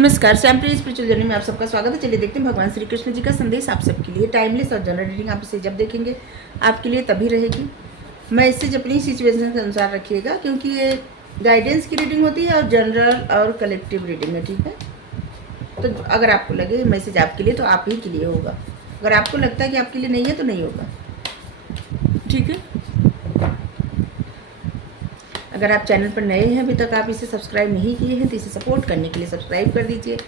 नमस्कार, sample spiritual journey में आप सबका स्वागत है। चलिए देखते हैं भगवान श्री कृष्ण जी का संदेश आप सबके लिए। टाइमलेस और जनरल रीडिंग आप इसे जब देखेंगे आपके लिए तभी रहेगी। मैसेज अपनी सिचुएशन के अनुसार रखिएगा, क्योंकि ये गाइडेंस की रीडिंग होती है और जनरल और कलेक्टिव रीडिंग है, ठीक है। तो अगर आपको लगे मैसेज आपके लिए तो आप ही के लिए होगा, अगर आपको लगता है कि आपके लिए नहीं है तो नहीं होगा, ठीक है। अगर आप चैनल पर नए हैं, अभी तक आप इसे सब्सक्राइब नहीं किए हैं तो इसे सपोर्ट करने के लिए सब्सक्राइब कर दीजिए।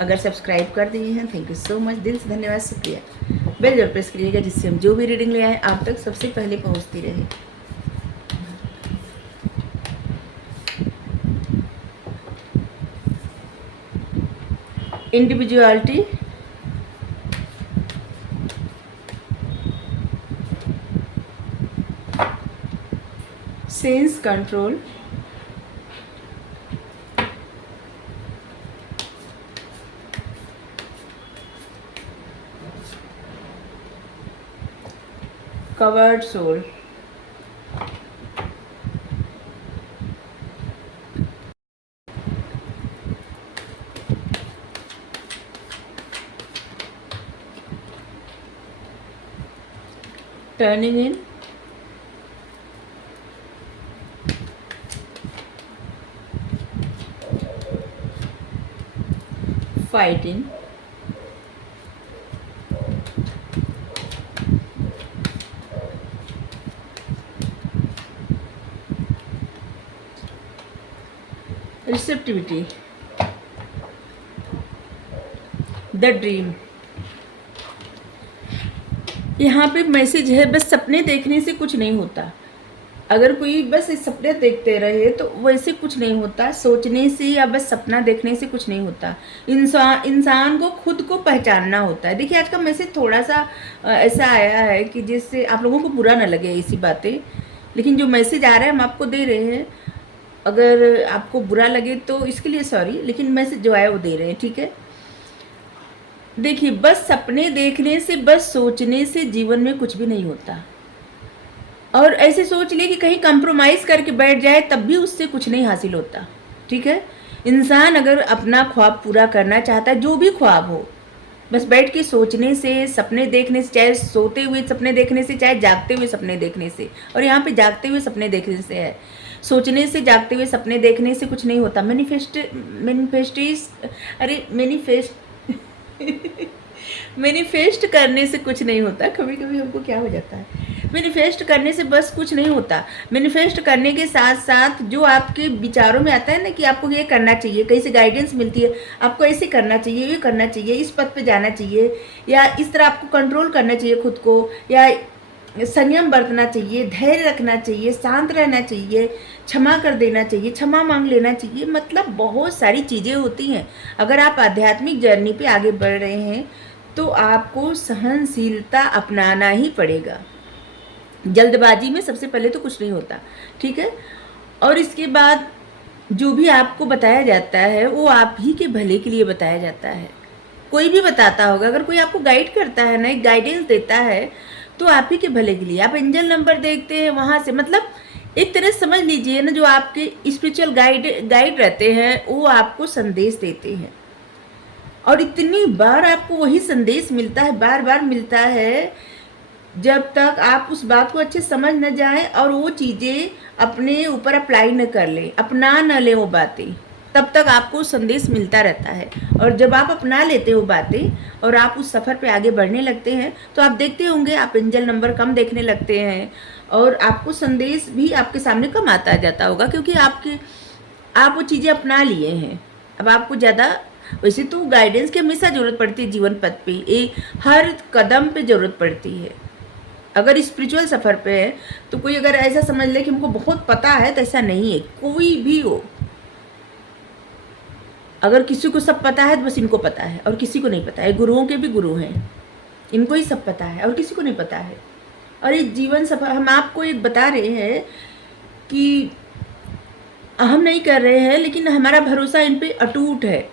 अगर सब्सक्राइब कर दिए हैं, थैंक यू सो मच, दिल से धन्यवाद, शुक्रिया। बेल जरूर प्रेस करिएगा, जिससे हम जो भी रीडिंग ले आए आप तक सबसे पहले पहुंचती रहे। Individuality, sense control, covered soul, turning in, fighting, receptivity, the dream. यहाँ पे मैसेज है, बस सपने देखने से कुछ नहीं होता। अगर कोई बस सपने देखते रहे तो वैसे कुछ नहीं होता। सोचने से या बस सपना देखने से कुछ नहीं होता। इंसान को खुद को पहचानना होता है। देखिए, आज का मैसेज थोड़ा सा ऐसा आया है कि जिससे आप लोगों को बुरा ना लगे ऐसी बातें, लेकिन जो मैसेज आ रहा है हम आपको दे रहे हैं। अगर आपको बुरा लगे तो इसके लिए सॉरी, लेकिन मैसेज जो आया वो दे रहे हैं, ठीक है। देखिए, बस सपने देखने से, बस सोचने से जीवन में कुछ भी नहीं होता। और ऐसे सोच लिए कि कहीं कंप्रोमाइज करके बैठ जाए तब भी उससे कुछ नहीं हासिल होता, ठीक है। इंसान अगर अपना ख्वाब पूरा करना चाहता है, जो भी ख्वाब हो, बस बैठ के सोचने से, सपने देखने से, चाहे सोते हुए सपने देखने से, चाहे जागते हुए सपने देखने से, और यहाँ पे जागते हुए सपने देखने से है। सोचने से, जागते हुए सपने देखने से कुछ नहीं होता। मैनिफेस्ट करने से कुछ नहीं होता। कभी कभी हमको क्या हो जाता है, मैनिफेस्ट करने से बस कुछ नहीं होता। मैनिफेस्ट करने के साथ साथ जो आपके विचारों में आता है ना कि आपको ये करना चाहिए, कहीं से गाइडेंस मिलती है, आपको ऐसे करना चाहिए, ये करना चाहिए, इस पथ पे जाना चाहिए, या इस तरह आपको कंट्रोल करना चाहिए खुद को, या संयम बरतना चाहिए, धैर्य रखना चाहिए, शांत रहना चाहिए, क्षमा कर देना चाहिए, क्षमा मांग लेना चाहिए। मतलब बहुत सारी चीज़ें होती हैं। अगर आप आध्यात्मिक जर्नी पे आगे बढ़ रहे हैं तो आपको सहनशीलता अपनाना ही पड़ेगा। जल्दबाजी में सबसे पहले तो कुछ नहीं होता, ठीक है। और इसके बाद जो भी आपको बताया जाता है वो आप ही के भले के लिए बताया जाता है। कोई भी बताता होगा, अगर कोई आपको गाइड करता है ना, एक गाइडेंस देता है, तो आप ही के भले के लिए। आप एंजल नंबर देखते हैं वहाँ से, मतलब एक तरह से समझ लीजिए ना, जो आपके स्पिरिचुअल गाइड रहते हैं वो आपको संदेश देते हैं। और इतनी बार आपको वही संदेश मिलता है, बार बार मिलता है, जब तक आप उस बात को अच्छे समझ न जाए और वो चीज़ें अपने ऊपर अप्लाई न कर लें, अपना न लें वो बातें, तब तक आपको संदेश मिलता रहता है। और जब आप अपना लेते हो बातें और आप उस सफ़र पे आगे बढ़ने लगते हैं तो आप देखते होंगे आप एंजल नंबर कम देखने लगते हैं और आपको संदेश भी आपके सामने कम आता जाता होगा, क्योंकि आप वो चीज़ें अपना लिए हैं। अब आपको ज़्यादा, वैसे तो गाइडेंस की हमेशा ज़रूरत पड़ती है जीवन पथ पे, हर कदम पे ज़रूरत पड़ती है। अगर स्पिरिचुअल सफ़र पे है तो कोई अगर ऐसा समझ ले कि हमको बहुत पता है, तो ऐसा नहीं है। कोई भी हो, अगर किसी को सब पता है तो बस इनको पता है और किसी को नहीं पता है। गुरुओं के भी गुरु हैं, इनको ही सब पता है और किसी को नहीं पता है। और ये जीवन सफ़र हम आपको एक बता रहे हैं कि हम नहीं कर रहे हैं, लेकिन हमारा भरोसा इन पे अटूट है।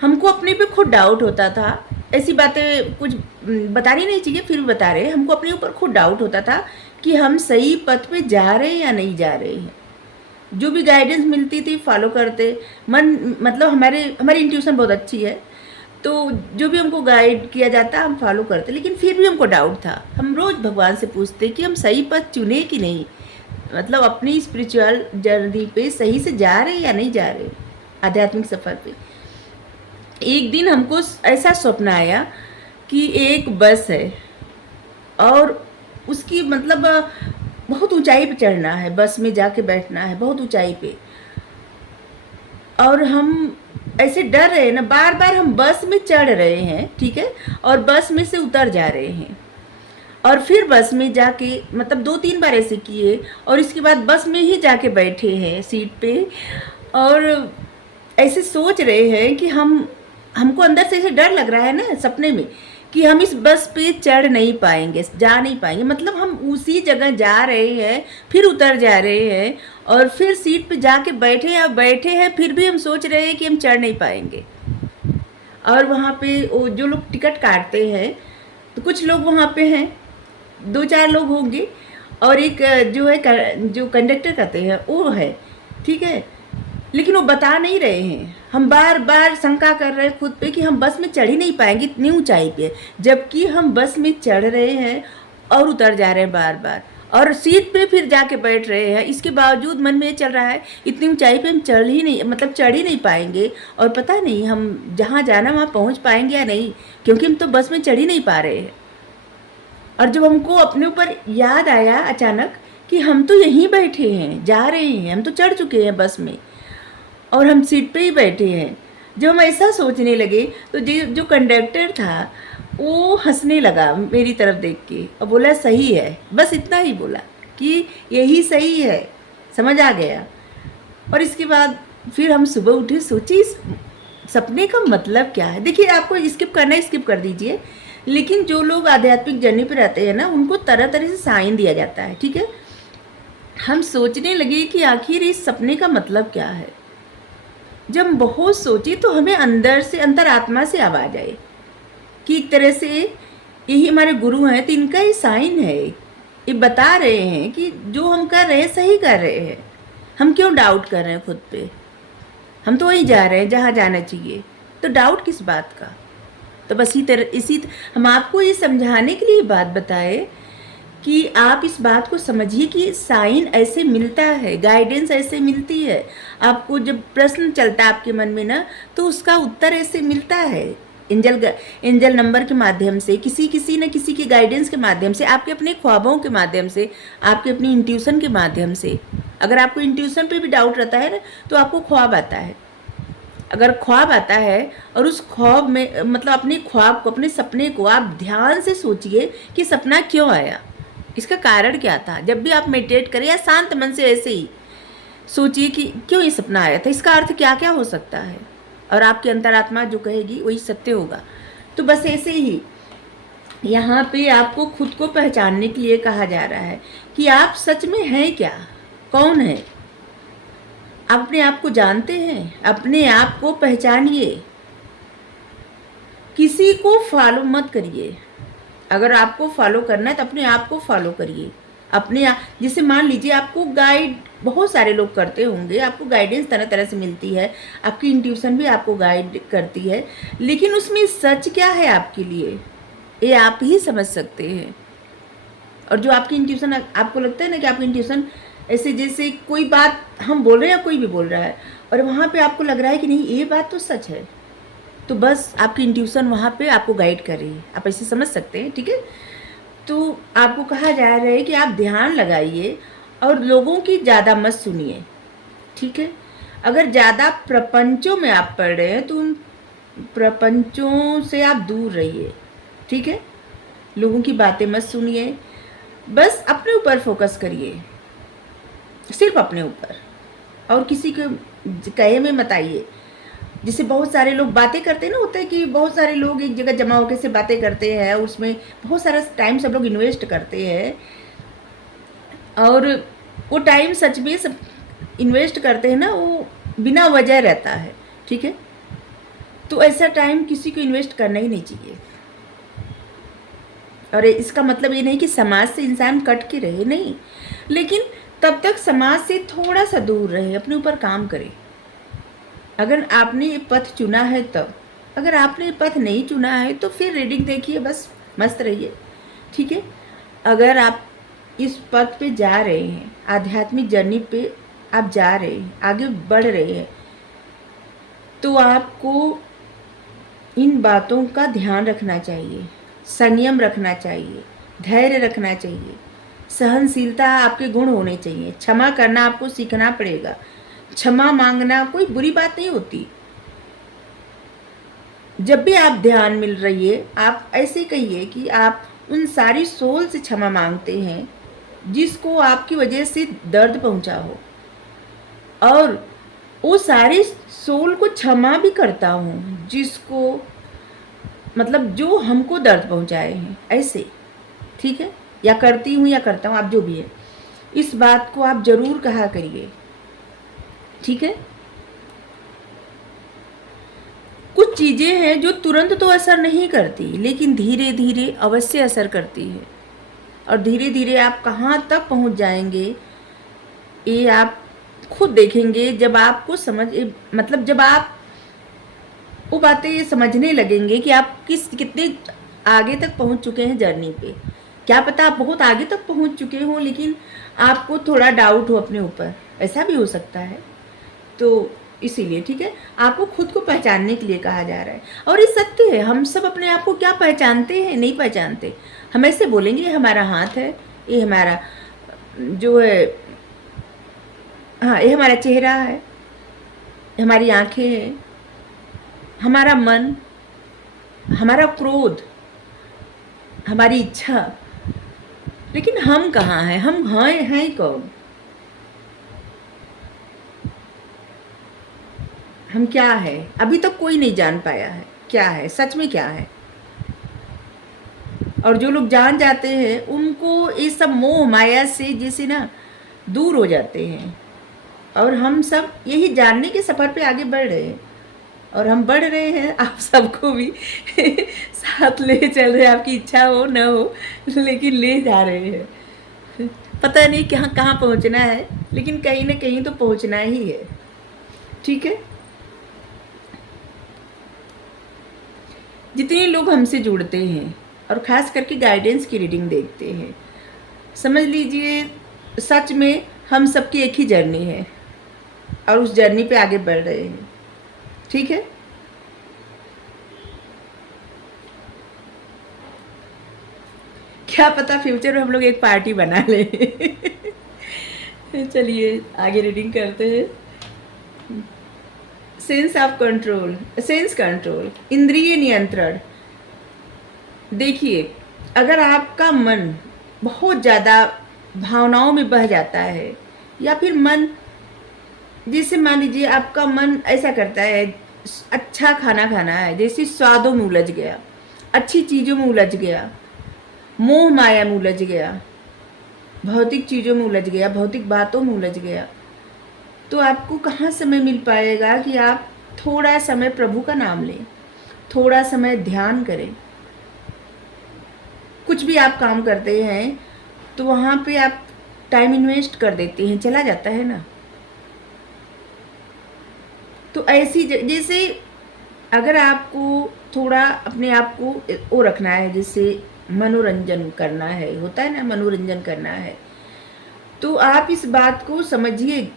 हमको अपने पे खुद डाउट होता था, ऐसी बातें कुछ बतानी नहीं चाहिए, फिर भी बता रहे हैं। हमको अपने ऊपर खुद डाउट होता था कि हम सही पथ पे जा रहे हैं या नहीं जा रहे हैं। जो भी गाइडेंस मिलती थी फॉलो करते। मन मतलब हमारी इंट्यूशन बहुत अच्छी है, तो जो भी हमको गाइड किया जाता हम फॉलो करते। लेकिन फिर भी हमको डाउट था। हम रोज़ भगवान से पूछते कि हम सही पथ चुने कि नहीं, मतलब अपनी स्पिरिचुअल जर्नी पे सही से जा रहे या नहीं जा रहे, आध्यात्मिक सफ़र पे। एक दिन हमको ऐसा स्वप्न आया कि एक बस है और उसकी मतलब बहुत ऊंचाई पे चढ़ना है, बस में जाके बैठना है बहुत ऊंचाई पे। और हम ऐसे डर रहे हैं ना, बार बार हम बस में चढ़ रहे हैं, ठीक है, और बस में से उतर जा रहे हैं। और फिर बस में जाके मतलब 2-3 बार ऐसे किए और इसके बाद बस में ही जाके बैठे हैं सीट पे। और ऐसे सोच रहे हैं कि हमको अंदर से ऐसे डर लग रहा है ना सपने में कि हम इस बस पे चढ़ नहीं पाएंगे, जा नहीं पाएंगे। मतलब हम उसी जगह जा रहे हैं, फिर उतर जा रहे हैं और फिर सीट पे जाके बैठे हैं, फिर भी हम सोच रहे हैं कि हम चढ़ नहीं पाएंगे। और वहाँ पे वो जो लोग टिकट काटते हैं, तो कुछ लोग वहाँ पे हैं, 2-4 लोग होंगे, और एक जो है जो कंडक्टर कहते हैं वो है, ठीक है। लेकिन वो बता नहीं रहे हैं। हम बार बार शंका कर रहे हैं खुद पे कि हम बस में चढ़ ही नहीं पाएंगे इतनी ऊंचाई पे, जबकि हम बस में चढ़ रहे हैं और उतर जा रहे हैं बार बार, और सीट पे फिर जाके बैठ रहे हैं। इसके बावजूद मन में ये चल रहा है इतनी ऊंचाई पे हम चढ़ ही नहीं पाएंगे, और पता नहीं हम जहाँ जाना वहाँ पहुँच पाएंगे या नहीं, क्योंकि हम तो बस में चढ़ ही नहीं पा रहे हैं। और जब हमको अपने ऊपर याद आया अचानक कि हम तो यहीं बैठे हैं, जा रहे हैं, हम तो चढ़ चुके हैं बस में और हम सीट पे ही बैठे हैं। जब हम ऐसा सोचने लगे तो जो कंडक्टर था वो हंसने लगा मेरी तरफ देख के और बोला सही है, बस इतना ही बोला कि यही सही है, समझ आ गया। और इसके बाद फिर हम सुबह उठे, सोचे इस सपने का मतलब क्या है। देखिए, आपको स्किप करना है स्किप कर दीजिए, लेकिन जो लोग आध्यात्मिक जर्नी पर रहते हैं ना, उनको तरह तरह से साइन दिया जाता है, ठीक है। हम सोचने लगे कि आखिर इस सपने का मतलब क्या है। जब हम बहुत सोचे तो हमें अंदर से, अंतरात्मा से आवाज़ आई कि एक तरह से यही हमारे गुरु हैं, तो इनका ही साइन है। ये बता रहे हैं कि जो हम कर रहे हैं सही कर रहे हैं, हम क्यों डाउट कर रहे हैं खुद पे। हम तो वहीं जा रहे हैं जहाँ जाना चाहिए, तो डाउट किस बात का। तो बस हम आपको ये समझाने के लिए बात बताए कि आप इस बात को समझिए कि साइन ऐसे मिलता है, गाइडेंस ऐसे मिलती है। आपको जब प्रश्न चलता है आपके मन में ना, तो उसका उत्तर ऐसे मिलता है एंजल नंबर के माध्यम से, किसी न किसी के गाइडेंस के माध्यम से, आपके अपने ख्वाबों के माध्यम से, आपके अपनी इंट्यूशन के माध्यम से। अगर आपको इंट्यूशन पे भी डाउट रहता है ना, तो आपको ख्वाब आता है। अगर ख्वाब आता है और उस ख्वाब में मतलब अपने ख्वाब को, अपने सपने को आप ध्यान से सोचिए कि सपना क्यों आया, इसका कारण क्या था। जब भी आप मेडिटेट करें या शांत मन से ऐसे ही सोचिए कि क्यों ये सपना आया था, इसका अर्थ क्या क्या हो सकता है, और आपकी अंतरात्मा जो कहेगी वही सत्य होगा। तो बस ऐसे ही यहाँ पे आपको खुद को पहचानने के लिए कहा जा रहा है कि आप सच में हैं क्या, कौन है। अपने आप को जानते हैं, अपने आप को पहचानिए, किसी को फॉलो मत करिए। अगर आपको फॉलो करना है तो अपने आप को फॉलो करिए। अपने आप, जैसे मान लीजिए आपको गाइड बहुत सारे लोग करते होंगे, आपको गाइडेंस तरह तरह से मिलती है, आपकी इंट्यूशन भी आपको गाइड करती है, लेकिन उसमें सच क्या है आपके लिए ये आप ही समझ सकते हैं। और जो आपकी इंट्यूशन, आपको लगता है ना कि आपकी इंट्यूशन ऐसे जैसे कोई बात हम बोल रहे हैं या कोई भी बोल रहा है और वहाँ पे आपको लग रहा है कि नहीं ये बात तो सच है, तो बस आपकी इंट्यूशन वहाँ पे आपको गाइड कर रही है, आप ऐसे समझ सकते हैं, ठीक है। तो आपको कहा जा रहा है कि आप ध्यान लगाइए और लोगों की ज़्यादा मत सुनिए, ठीक है। अगर ज़्यादा प्रपंचों में आप पढ़ रहे हैं तो उन प्रपंचों से आप दूर रहिए, ठीक है। लोगों की बातें मत सुनिए, बस अपने ऊपर फोकस करिए, सिर्फ अपने ऊपर, और किसी को कहे में मत आइए। जिससे बहुत सारे लोग बातें करते हैं ना, होता है कि बहुत सारे लोग एक जगह जमा होकर से बातें करते हैं, उसमें बहुत सारा टाइम सब लोग इन्वेस्ट करते हैं, और वो टाइम सच में सब इन्वेस्ट करते हैं ना, वो बिना वजह रहता है, ठीक है। तो ऐसा टाइम किसी को इन्वेस्ट करना ही नहीं चाहिए। और इसका मतलब ये नहीं कि समाज से इंसान कट के रहे, नहीं, लेकिन तब तक समाज से थोड़ा सा दूर रहे, अपने ऊपर काम करें। अगर आपने ये पथ चुना है तब, अगर आपने ये पथ नहीं चुना है तो फिर रीडिंग देखिए, बस मस्त रहिए, ठीक है। अगर आप इस पथ पे जा रहे हैं, आध्यात्मिक जर्नी पे आप जा रहे हैं, आगे बढ़ रहे हैं, तो आपको इन बातों का ध्यान रखना चाहिए, संयम रखना चाहिए, धैर्य रखना चाहिए, सहनशीलता आपके गुण होने चाहिए, क्षमा करना आपको सीखना पड़ेगा। क्षमा मांगना कोई बुरी बात नहीं होती। जब भी आप ध्यान मिल रही है, आप ऐसे कहिए कि आप उन सारी सोल से क्षमा मांगते हैं जिसको आपकी वजह से दर्द पहुंचा हो, और वो सारी सोल को क्षमा भी करता हूँ जिसको मतलब जो हमको दर्द पहुंचाए हैं, ऐसे, ठीक है, या करती हूँ या करता हूँ, आप जो भी है, इस बात को आप जरूर कहा करिए, ठीक है। कुछ चीज़ें हैं जो तुरंत तो असर नहीं करती, लेकिन धीरे धीरे अवश्य असर करती है, और धीरे धीरे आप कहाँ तक पहुँच जाएंगे ये आप खुद देखेंगे। जब आपको मतलब जब आप वो बातें समझने लगेंगे कि आप कितने आगे तक पहुँच चुके हैं जर्नी पे। क्या पता आप बहुत आगे तक पहुँच चुके हो, लेकिन आपको थोड़ा डाउट हो अपने ऊपर, ऐसा भी हो सकता है। तो इसीलिए, ठीक है, आपको खुद को पहचानने के लिए कहा जा रहा है। और ये सत्य है, हम सब अपने आप को क्या पहचानते हैं, नहीं पहचानते। हम ऐसे बोलेंगे ये हमारा हाथ है, ये हमारा जो है, हाँ, ये हमारा चेहरा है, हमारी आंखें हैं, हमारा मन, हमारा क्रोध, हमारी इच्छा। लेकिन हम कहाँ हैं, हम हैं कौन, हम क्या है, अभी तक कोई नहीं जान पाया है क्या है, सच में क्या है। और जो लोग जान जाते हैं उनको ये सब मोह माया से जैसे ना दूर हो जाते हैं। और हम सब यही जानने के सफ़र पे आगे बढ़ रहे हैं, और हम बढ़ रहे हैं, आप सबको भी साथ ले चल रहे हैं, आपकी इच्छा हो न हो, लेकिन ले जा रहे हैं। पता नहीं कहाँ पहुंचना है, लेकिन कहीं ना कहीं तो पहुंचना ही है, ठीक है। जितने लोग हमसे जुड़ते हैं और ख़ास करके गाइडेंस की रीडिंग देखते हैं, समझ लीजिए सच में हम सबकी एक ही जर्नी है, और उस जर्नी पे आगे बढ़ रहे हैं, ठीक है। क्या पता फ्यूचर में हम लोग एक पार्टी बना लें। चलिए आगे रीडिंग करते हैं। Sense of control, sense control, इंद्रिय नियंत्रण। देखिए, अगर आपका मन बहुत ज़्यादा भावनाओं में बह जाता है, या फिर मन, जैसे मान लीजिए आपका मन ऐसा करता है, अच्छा खाना खाना है, जैसे स्वादों में उलझ गया, अच्छी चीज़ों में उलझ गया, मोह माया में उलझ गया, भौतिक चीज़ों में उलझ गया, भौतिक बातों में उलझ गया, तो आपको कहाँ समय मिल पाएगा कि आप थोड़ा समय प्रभु का नाम लें, थोड़ा समय ध्यान करें। कुछ भी आप काम करते हैं तो वहाँ पे आप टाइम इन्वेस्ट कर देते हैं, चला जाता है ना। तो ऐसी जैसे अगर आपको थोड़ा अपने आप को वो रखना है, जैसे मनोरंजन करना है, होता है ना, मनोरंजन करना है, तो आप इस बात को समझिए।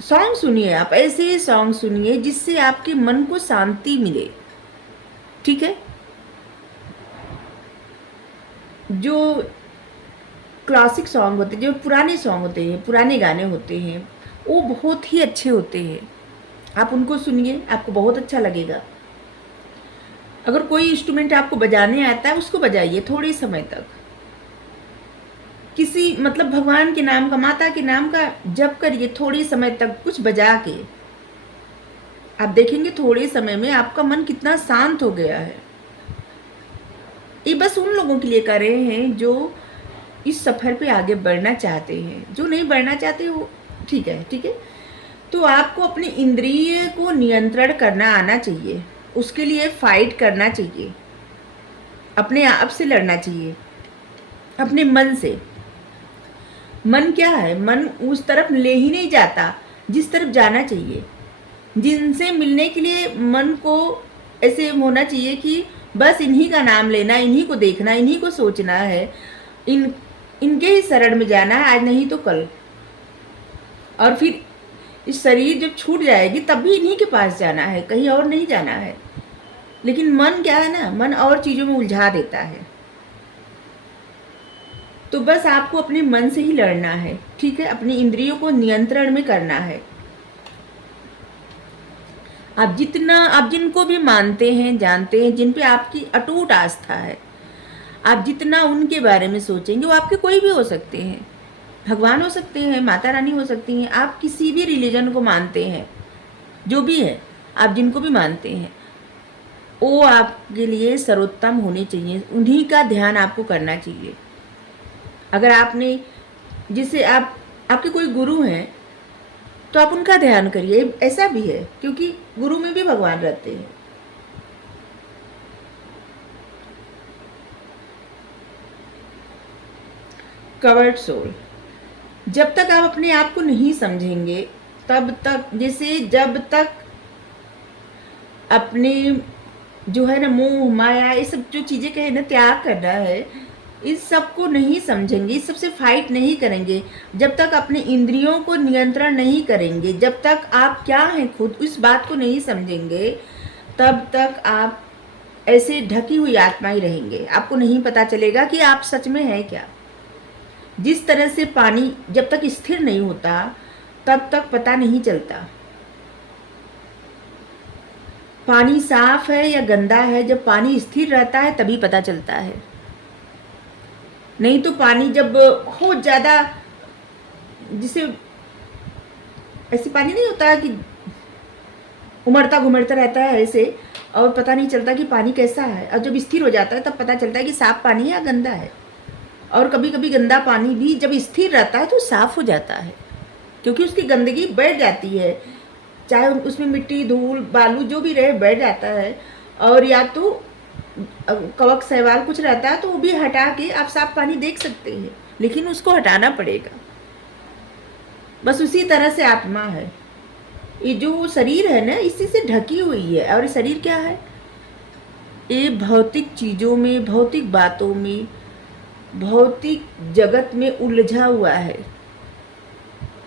सॉन्ग सुनिए, आप ऐसे सॉन्ग सुनिए जिससे आपके मन को शांति मिले, ठीक है। जो क्लासिक सॉन्ग होते हैं, जो पुराने सॉन्ग होते हैं, पुराने गाने होते हैं, वो बहुत ही अच्छे होते हैं। आप उनको सुनिए, आपको बहुत अच्छा लगेगा। अगर कोई इंस्ट्रूमेंट आपको बजाने आता है, उसको बजाइए थोड़े समय तक। किसी मतलब भगवान के नाम का, माता के नाम का जप करिए थोड़े समय तक, कुछ बजा के। आप देखेंगे थोड़े समय में आपका मन कितना शांत हो गया है। ये बस उन लोगों के लिए कर रहे हैं जो इस सफ़र पे आगे बढ़ना चाहते हैं। जो नहीं बढ़ना चाहते वो ठीक है, ठीक है। तो आपको अपनी इंद्रिय को नियंत्रण करना आना चाहिए, उसके लिए फाइट करना चाहिए, अपने आप से लड़ना चाहिए, अपने मन से। मन क्या है, मन उस तरफ ले ही नहीं जाता जिस तरफ जाना चाहिए। जिनसे मिलने के लिए मन को ऐसे होना चाहिए कि बस इन्हीं का नाम लेना, इन्हीं को देखना, इन्हीं को सोचना है, इनके ही शरण में जाना है, आज नहीं तो कल। और फिर इस शरीर जब छूट जाएगी तब भी इन्हीं के पास जाना है, कहीं और नहीं जाना है। लेकिन मन क्या है ना, मन और चीज़ों में उलझा देता है। तो बस आपको अपने मन से ही लड़ना है, ठीक है। अपनी इंद्रियों को नियंत्रण में करना है। आप जिनको भी मानते हैं, जानते हैं, जिन पे आपकी अटूट आस्था है, आप जितना उनके बारे में सोचेंगे, वो आपके कोई भी हो सकते हैं, भगवान हो सकते हैं, माता रानी हो सकती हैं, आप किसी भी रिलीजन को मानते हैं, जो भी है, आप जिनको भी मानते हैं, वो आपके लिए सर्वोत्तम होने चाहिए, उन्हीं का ध्यान आपको करना चाहिए। अगर आपने जिसे आपके कोई गुरु हैं तो आप उनका ध्यान करिए, ऐसा भी है, क्योंकि गुरु में भी भगवान रहते हैं। कवर्ड सोल, जब तक आप अपने आप को नहीं समझेंगे तब तक, जैसे जब तक अपने जो है ना मोह माया, ये सब जो चीज़ें कहे ना त्याग करना है, इस सब को नहीं समझेंगे, इस सबसे फाइट नहीं करेंगे, जब तक अपने इंद्रियों को नियंत्रण नहीं करेंगे, जब तक आप क्या हैं खुद इस बात को नहीं समझेंगे, तब तक आप ऐसे ढकी हुई आत्मा ही रहेंगे। आपको नहीं पता चलेगा कि आप सच में हैं क्या। जिस तरह से पानी जब तक स्थिर नहीं होता तब तक पता नहीं चलता पानी साफ है या गंदा है। जब पानी स्थिर रहता है तभी पता चलता है। नहीं तो पानी जब बहुत ज़्यादा, जिसे ऐसे पानी नहीं होता कि उमड़ता घुमड़ता रहता है ऐसे, और पता नहीं चलता कि पानी कैसा है, और जब स्थिर हो जाता है तब पता चलता है कि साफ पानी है या गंदा है। और कभी कभी गंदा पानी भी जब स्थिर रहता है तो साफ हो जाता है, क्योंकि उसकी गंदगी बैठ जाती है, चाहे उसमें मिट्टी धूल बालू जो भी रहे बैठ जाता है। और या तो कवक शैवाल कुछ रहता है तो वो भी हटा के आप साफ पानी देख सकते हैं, लेकिन उसको हटाना पड़ेगा। बस उसी तरह से आत्मा है, ये जो शरीर है ना इसी से ढकी हुई है। और शरीर क्या है, ये भौतिक चीज़ों में, भौतिक बातों में, भौतिक जगत में उलझा हुआ है।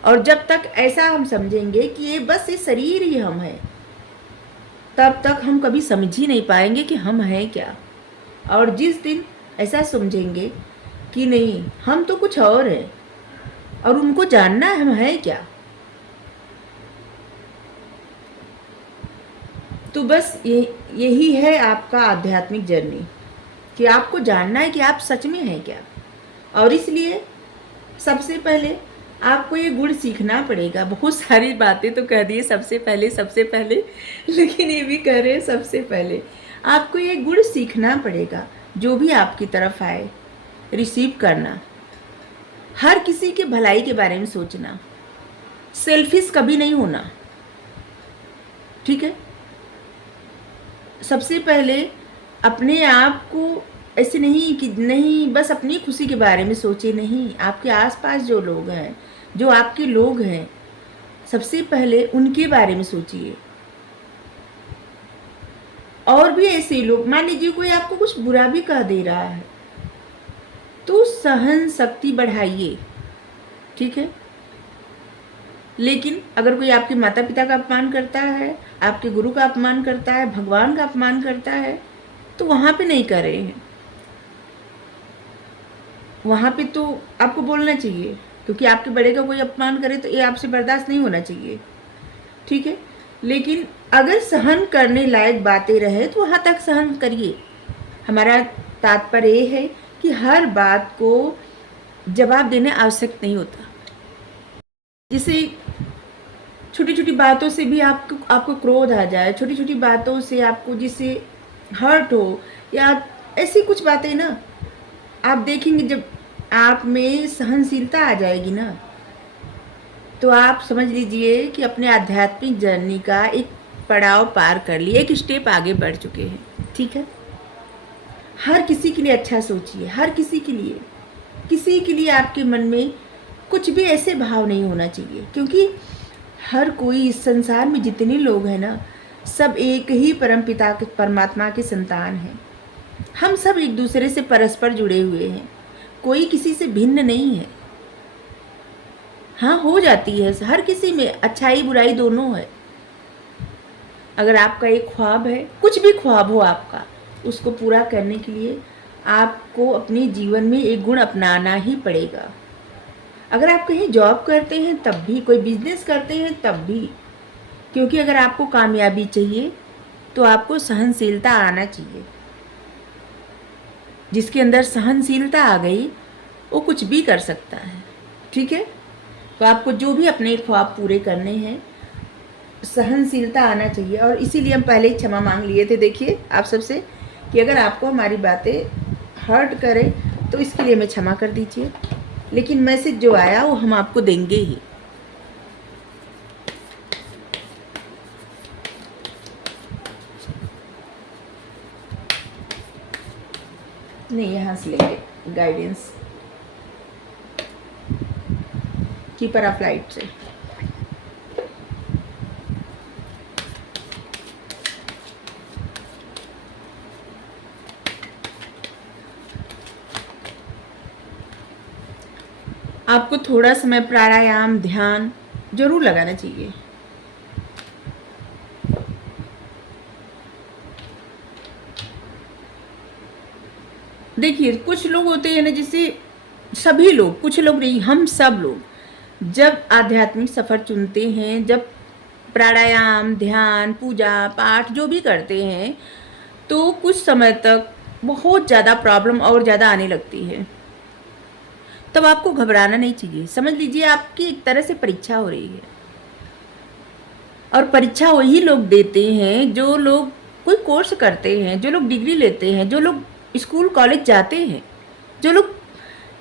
और जब तक ऐसा हम समझेंगे कि ये बस ये शरीर ही हम हैं, तब तक हम कभी समझ ही नहीं पाएंगे कि हम हैं क्या। और जिस दिन ऐसा समझेंगे कि नहीं हम तो कुछ और हैं, और उनको जानना है हम हैं क्या, तो बस यही है आपका आध्यात्मिक जर्नी, कि आपको जानना है कि आप सच में हैं क्या। और इसलिए सबसे पहले आपको ये गुण सीखना पड़ेगा। बहुत सारी बातें तो कह दी सबसे पहले, लेकिन ये भी कह रहे हैं सबसे पहले आपको ये गुण सीखना पड़ेगा। जो भी आपकी तरफ आए रिसीव करना, हर किसी के भलाई के बारे में सोचना, सेल्फिश कभी नहीं होना, ठीक है। सबसे पहले अपने आप को ऐसे नहीं कि नहीं बस अपनी खुशी के बारे में सोचे, नहीं, आपके आसपास जो लोग हैं, जो आपके लोग हैं, सबसे पहले उनके बारे में सोचिए। और भी ऐसे लोग, मान लीजिए कोई आपको कुछ बुरा भी कह दे रहा है तो सहन शक्ति बढ़ाइए, ठीक है। लेकिन अगर कोई आपके माता पिता का अपमान करता है, आपके गुरु का अपमान करता है, भगवान का अपमान करता है, तो वहाँ पे नहीं कर रहे हैं, वहाँ पे तो आपको बोलना चाहिए, क्योंकि आपके बड़े का कोई अपमान करे तो ये आपसे बर्दाश्त नहीं होना चाहिए, ठीक है। लेकिन अगर सहन करने लायक बातें रहे तो वहाँ तक सहन करिए। हमारा तात्पर्य ये है कि हर बात को जवाब देने आवश्यक नहीं होता। जैसे छोटी छोटी बातों से भी आपको क्रोध आ जाए, छोटी छोटी बातों से आपको जिससे हर्ट हो, या ऐसी कुछ बातें ना, आप देखेंगे जब आप में सहनशीलता आ जाएगी ना, तो आप समझ लीजिए कि अपने आध्यात्मिक जर्नी का एक पड़ाव पार कर लिए, एक स्टेप आगे बढ़ चुके हैं, ठीक है। हर किसी के लिए अच्छा सोचिए, हर किसी के लिए, किसी के लिए आपके मन में कुछ भी ऐसे भाव नहीं होना चाहिए, क्योंकि हर कोई इस संसार में जितने लोग हैं ना, सब एक ही परम पिता के परमात्मा के संतान हैं। हम सब एक दूसरे से परस्पर जुड़े हुए हैं, कोई किसी से भिन्न नहीं है। हाँ, हो जाती है हर किसी में, अच्छाई बुराई दोनों है। अगर आपका एक ख्वाब है, कुछ भी ख्वाब हो आपका, उसको पूरा करने के लिए आपको अपने जीवन में एक गुण अपनाना ही पड़ेगा। अगर आप कहीं जॉब करते हैं तब भी, कोई बिजनेस करते हैं तब भी, क्योंकि अगर आपको कामयाबी चाहिए तो आपको सहनशीलता आना चाहिए। जिसके अंदर सहनशीलता आ गई वो कुछ भी कर सकता है। ठीक है, तो आपको जो भी अपने ख्वाब पूरे करने हैं, सहनशीलता आना चाहिए। और इसीलिए हम पहले ही क्षमा मांग लिए थे, देखिए आप सबसे, कि अगर आपको हमारी बातें हर्ट करे तो इसके लिए हमें क्षमा कर दीजिए, लेकिन मैसेज जो आया वो हम आपको देंगे ही। नहीं, यहाँ से लेंगे गाइडेंस कीपर ऑफ लाइट से। आपको थोड़ा समय प्राणायाम ध्यान जरूर लगाना चाहिए। देखिए, कुछ लोग होते हैं ना, जैसे सभी लोग, कुछ लोग नहीं, हम सब लोग जब आध्यात्मिक सफ़र चुनते हैं, जब प्राणायाम ध्यान पूजा पाठ जो भी करते हैं, तो कुछ समय तक बहुत ज़्यादा प्रॉब्लम और ज़्यादा आने लगती है। तब आपको घबराना नहीं चाहिए। समझ लीजिए आपकी एक तरह से परीक्षा हो रही है, और परीक्षा वही लोग देते हैं जो लोग कोई कोर्स करते हैं, जो लोग डिग्री लेते हैं, जो लोग स्कूल कॉलेज जाते हैं। जो लोग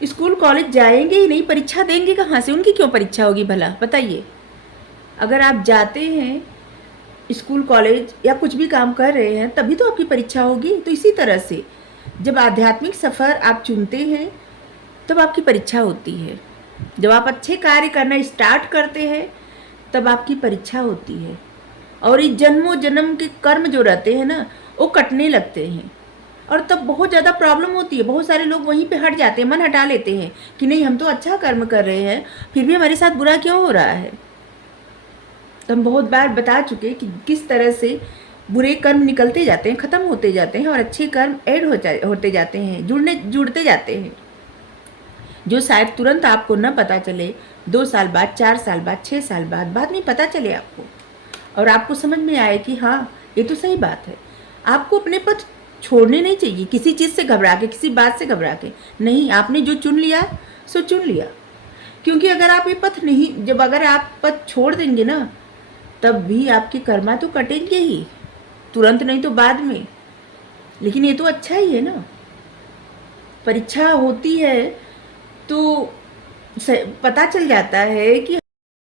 स्कूल कॉलेज जाएंगे ही नहीं, परीक्षा देंगे कहाँ से? उनकी क्यों परीक्षा होगी भला, बताइए। अगर आप जाते हैं स्कूल कॉलेज या कुछ भी काम कर रहे हैं, तभी तो आपकी परीक्षा होगी। तो इसी तरह से जब आध्यात्मिक सफ़र आप चुनते हैं तब आपकी परीक्षा होती है। जब आप अच्छे कार्य करना स्टार्ट करते हैं तब आपकी परीक्षा होती है। और इस जन्मों जन्म के कर्म जो रहते हैं ना, वो कटने लगते हैं, और तब बहुत ज़्यादा प्रॉब्लम होती है। बहुत सारे लोग वहीं पे हट जाते हैं, मन हटा लेते हैं कि नहीं, हम तो अच्छा कर्म कर रहे हैं, फिर भी हमारे साथ बुरा क्यों हो रहा है। तो हम बहुत बार बता चुके कि किस तरह से बुरे कर्म निकलते जाते हैं, ख़त्म होते जाते हैं, और अच्छे कर्म ऐड होते जाते हैं, जुड़ते जाते हैं, जो शायद तुरंत आपको न पता चले। 2 साल बाद, 4 साल बाद, 6 साल बाद में पता चले आपको, और आपको समझ में आए कि हाँ, ये तो सही बात है। आपको अपने पथ छोड़ने नहीं चाहिए, किसी चीज़ से घबरा के, किसी बात से घबरा के नहीं। आपने जो चुन लिया सो चुन लिया, क्योंकि अगर आप ये पथ नहीं, जब अगर आप पथ छोड़ देंगे ना, तब भी आपके कर्मा तो कटेंगे ही, तुरंत नहीं तो बाद में। लेकिन ये तो अच्छा ही है ना। परीक्षा होती है तो पता चल जाता है कि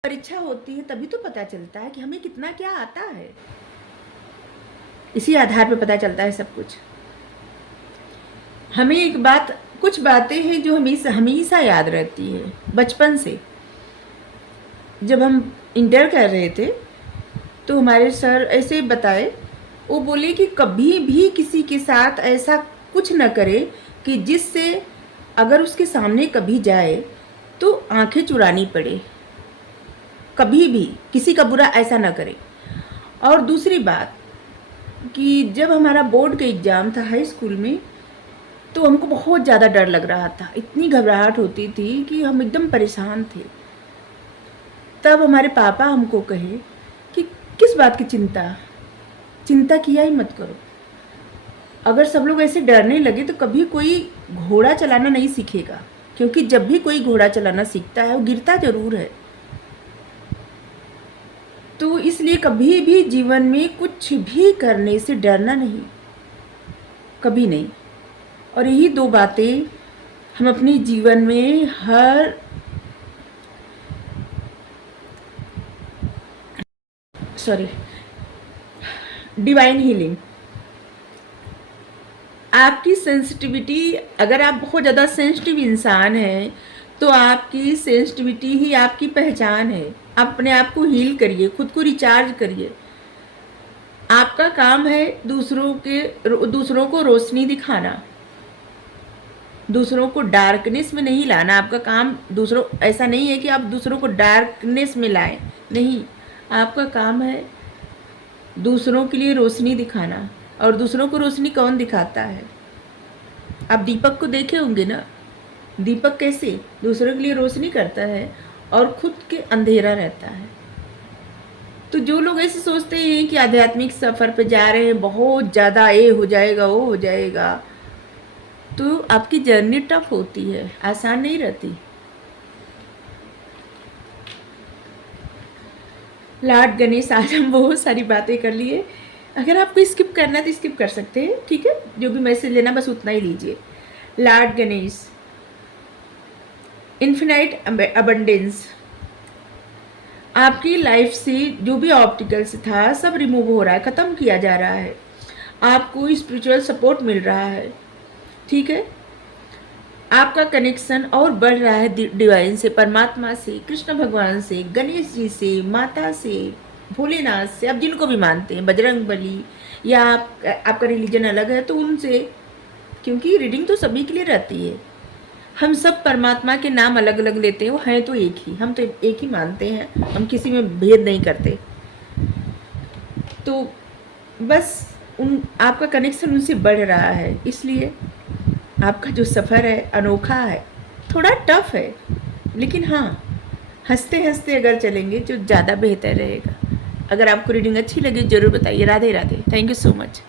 परीक्षा होती है, तभी तो पता चलता है कि हमें कितना क्या आता है। इसी आधार पर पता चलता है सब कुछ। हमें एक बात, कुछ बातें हैं जो हमेशा याद रहती है बचपन से। जब हम इंटर कर रहे थे तो हमारे सर ऐसे बताए, वो बोले कि कभी भी किसी के साथ ऐसा कुछ न करे कि जिससे अगर उसके सामने कभी जाए तो आंखें चुरानी पड़े। कभी भी किसी का बुरा ऐसा न करे। और दूसरी बात कि जब हमारा बोर्ड का एग्ज़ाम था हाई स्कूल में, तो हमको बहुत ज़्यादा डर लग रहा था, इतनी घबराहट होती थी कि हम एकदम परेशान थे। तब हमारे पापा हमको कहे कि किस बात की चिंता किया ही मत करो। अगर सब लोग ऐसे डरने लगे तो कभी कोई घोड़ा चलाना नहीं सीखेगा, क्योंकि जब भी कोई घोड़ा चलाना सीखता है वो गिरता ज़रूर है। तो इसलिए कभी भी जीवन में कुछ भी करने से डरना नहीं, कभी नहीं। और यही 2 बातें हम अपने जीवन में हर डिवाइन हीलिंग, आपकी सेंसिटिविटी, अगर आप बहुत ज़्यादा सेंसिटिव इंसान हैं तो आपकी सेंसिटिविटी ही आपकी पहचान है। अपने आप को हील करिए, खुद को रिचार्ज करिए। आपका काम है दूसरों को रोशनी दिखाना, दूसरों को डार्कनेस में नहीं लाना। आपका काम ऐसा नहीं है कि आप दूसरों को डार्कनेस में लाएं, नहीं, आपका काम है दूसरों के लिए रोशनी दिखाना। और दूसरों को रोशनी कौन दिखाता है? आप दीपक को देखे होंगे ना, दीपक कैसे दूसरों के लिए रोशनी करता है और खुद के अंधेरा रहता है। तो जो लोग ऐसे सोचते हैं कि आध्यात्मिक सफ़र पे जा रहे हैं, बहुत ज़्यादा ये हो जाएगा वो हो जाएगा, तो आपकी जर्नी टफ होती है, आसान नहीं रहती। लॉर्ड गणेश, आज हम बहुत सारी बातें कर लिए। अगर आपको स्किप करना है तो स्किप कर सकते हैं, ठीक है। जो भी मैसेज लेना बस उतना ही लीजिए। लॉर्ड गणेश, इन्फिनाइट अबंडेंस, आपकी लाइफ से जो भी ऑब्स्टिकल्स था सब रिमूव हो रहा है, ख़त्म किया जा रहा है। आपको स्पिरिचुअल सपोर्ट मिल रहा है, ठीक है। आपका कनेक्शन और बढ़ रहा है डिवाइन से, परमात्मा से, कृष्ण भगवान से, गणेश जी से, माता से, भोलेनाथ से, आप जिनको भी मानते हैं, बजरंग बली, या आपका रिलीजन अलग है तो उनसे, क्योंकि रीडिंग तो सभी के लिए रहती है। हम सब परमात्मा के नाम अलग अलग लेते हैं, वो हैं तो एक ही, हम तो एक ही मानते हैं, हम किसी में भेद नहीं करते। तो बस आपका कनेक्शन उनसे बढ़ रहा है, इसलिए आपका जो सफ़र है अनोखा है, थोड़ा टफ है, लेकिन हाँ, हंसते हंसते अगर चलेंगे जो ज़्यादा बेहतर रहेगा। अगर आपको रीडिंग अच्छी लगी ज़रूर बताइए। Radhe Radhe. Thank you so much.